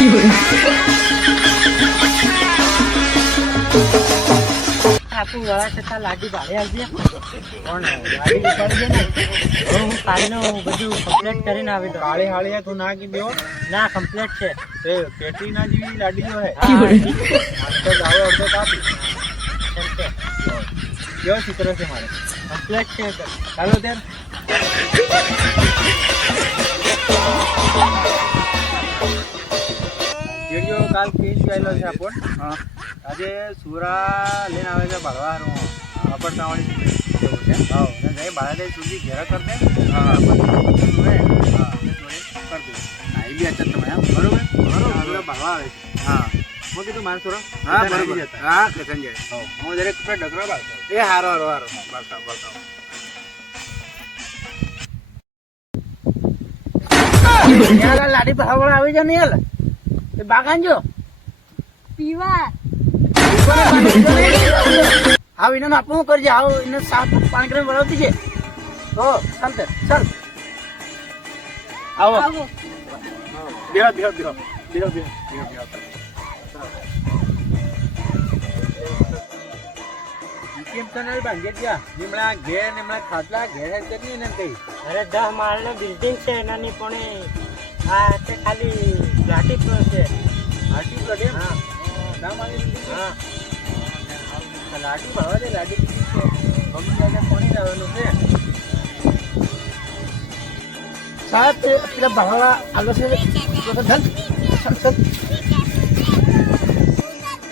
આપું વળા છતાં લાડી ભાડે આવજે. કોણ લાડી ઉપાડજે ને. હું કાલનું બધું કમ્પ્લીટ કરીને આવી દઉં. કાળી હાળી તું ના કીધો ના કમ્પ્લીટ છે. તે પેટી ના જેવી લાડીઓ હે હા, તો જાવ અડધો કાપી કેવો ચિત્ર છે મારે કમ્પ્લીટ છે. ચાલો ત્યારે વિડીયો કાલ કેસ ગયેલો છે આપણ આજે સુરા લઈને આવે છે ભરવાનું અપરતાવાળી એવું છે હા ને જઈ બાળા સુધી ઘેરા કરી દે હા કરી દે હા એ બી અચ્છા તમે બરોબર બરોબર ભરવા આવે છે હા હું કીધું મારે સુરા હા બરોબર હા કસન જાય હું દરેક ડગરા બાળતો એ હારો હારો હારો બાળતા બાળતા લાડી ભાવળ આવી જાય ને યાર એ બાગાન જો પીવા હાવ એને આપવું કરજે હાવ એને સાફ પાણી કરીને વળાવતી છે હો ચાલ તે ચાલ આવો આવો બેહો બેહો બેહો બેહો બેહો બેહો બેહો કેમ તને બાંધે ગયા નિમળા ઘેર નિમળા ખાટલા ઘેર કરી ને કઈ અરે 10 માળનો બિલ્ડિંગ છે એનાની પણ આ તે ખાલી લાટી જ છે આટી પડે હા ના માની હા લાડી ભાવા દે લાડી મમ્મી જાને પાણી લાવવાનું છે સાહેબ પેલા ભાવા આલો છે તો ધન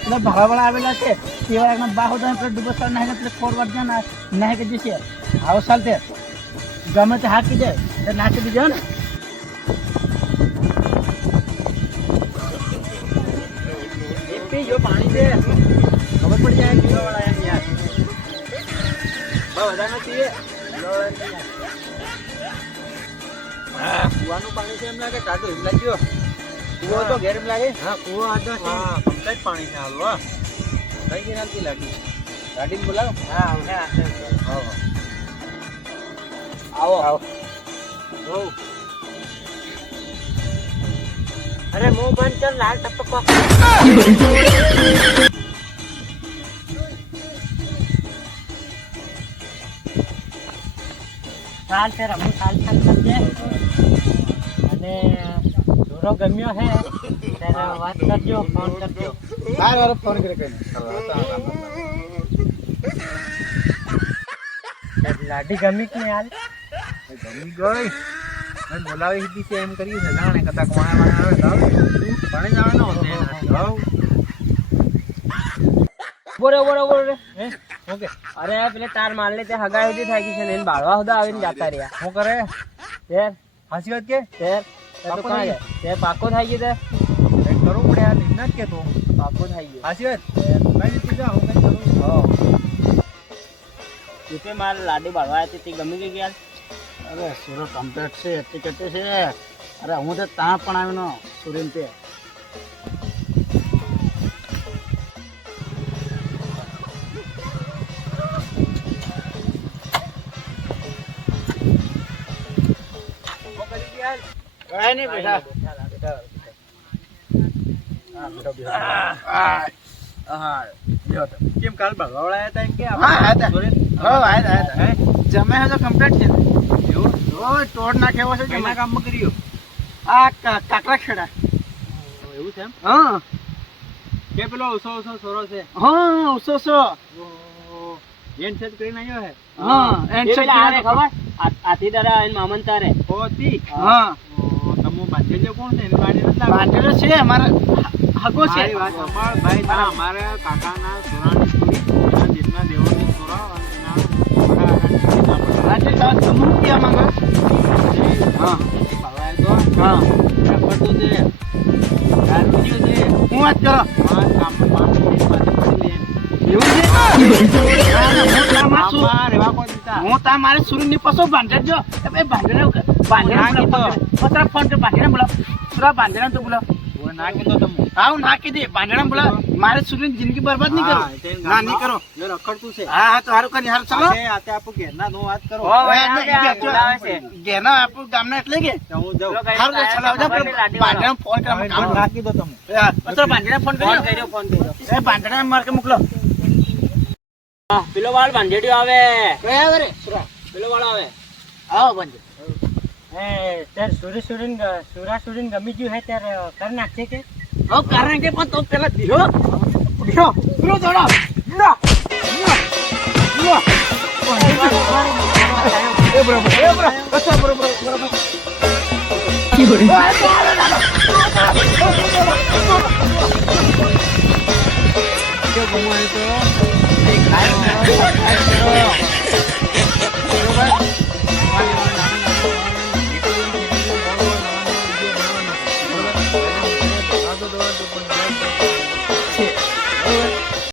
પેલા ભાવાવાળા આવેલા છે તેવા એના બા હોતા પેલા ડુબસા નાહે પેલા ફોરવર્ડ છે નાહે કે જે છે આવો ચાલતે ગમે તે હાકી દે તો નાખી દીજો ને પીજો પાણી દે ખબર પડી જાય કિલો વાળા યાર બહુ વધારે નથી કુવાનું પાણી છે એમ લાગે ટાટો એમ લાગ્યો કુવો તો ઘેર એમ લાગે હા કુવો આજો છે હા કમ્પ્લીટ પાણી છે હાલ વાહ કઈ કે નથી લાગી ગાડીને બોલાવો હા આવને આવો આવો આવો અરે મુંહ બંધ કર લાલ ટપકો ચાલ તે રમું ચાલ કરજે અને દોરો ગમ્યો હે ત્યારે વાત કરજો ફોન કરજો હા મારો ફોન કરે કઈ લાડી ગમી કે હાલ ગમી ગઈ મેં બોલાવી હતી છે એમ કર્યું છે જાણે કતા કોણા વાળા આવે તો પાણી જવાનો હતો બોરે બોરે બોરે હે ઓકે અરે પેલે તાર માર લે તે હગાઈ સુધી થઈ ગઈ છે ને એને બાળવા સુધી આવીને જતા રહ્યા શું કરે યાર હાસી વાત કે તો કાં જાય તે પાકો થઈ ગયો તે કઈ કરવું પડે આ નિજ્ઞાત કે તું પાકો થઈ ગયો હાસી વાત કઈ રીતે જા હું કઈ કરું હો તે માર લાડી બાળવા હતી તે ગમી ગઈ યાર અરે સુરત કમ્પ્લીટ છે એટલી કેટલી છે અરે હું તો ત્યાં પણ આવ્યો સુરેન તે કઈ નહીં બેઠા કેમ કાલ ભગવાળા હતા એમ કે જમે હે તો કમ્પ્લીટ છે એવું ઓય તોડ નાખ્યો છે કઈના કામમાં કર્યું આ કાકરા ખેડા એવું છે એમ હા કે પેલો ઓછો ઓછો સોરો છે હા ઓસો એન સેટ કરીને આવ્યો હે હા એન્ડ એ પેલા આને ખબર આથી દાડા એને મામન તારે હોતી હા તમો બાંધેજો કોણ છે એની વાડી નથી લાગતો બાંધેલો છે અમારે હગો છે મારી વાત સાંભળ ભાઈ તારા અમારા કાકાના સોરાની છોરી એના જેટલા દેવોની સોરા અને એના આજે તમે ક્યાં માંગો હા ભાવાય તો હા રખડતો છે દારૂ પીયો છે હું વાત કરો આ કામમાં પાણી પાછી પડી લે એવું છે રેવા કોણ દીધા હું તા મારે સુરત ની પસો બાંધે જો એ ભાઈ બાંધે પત્ર ફોન કે બાંધે બોલો સુરા બાંધે તો બોલો ના કીધો તમે આવ નાખી દે બાંધે બોલો મારે સુરીની જિંદગી બરબાદ નહીં હા, કરો એટલે એને ના નહીં કરો જો રખડતું છે હા હા તો હારું કરી હારું ચાલો આજે આતે આપો ઘેરના નો વાત કરો હવે ઘેરના આપણું ગામના એટલે કે તો હું જાઉં હારું તો ચલાવજો પાંજરાને ફોન કરવા કામ રાખી દો તમે ચલો પાંજરાને ફોન કર્યો એ પાંજરાને માર કે મોકલો પેલો વાળ ભાંજેડીઓ આવે કયા આવે રે સુરા પેલો વાળ આવે આવો બંધ સુરા ગમી ગયું હે ત્યારે કરી નાખશે કે હવે કારણ કે પણ તો પેલા દીહો દીહો પેલો દોડો લો લો એ બરોબર અચ્છા બરોબર કી બોલે કે ગમાય તો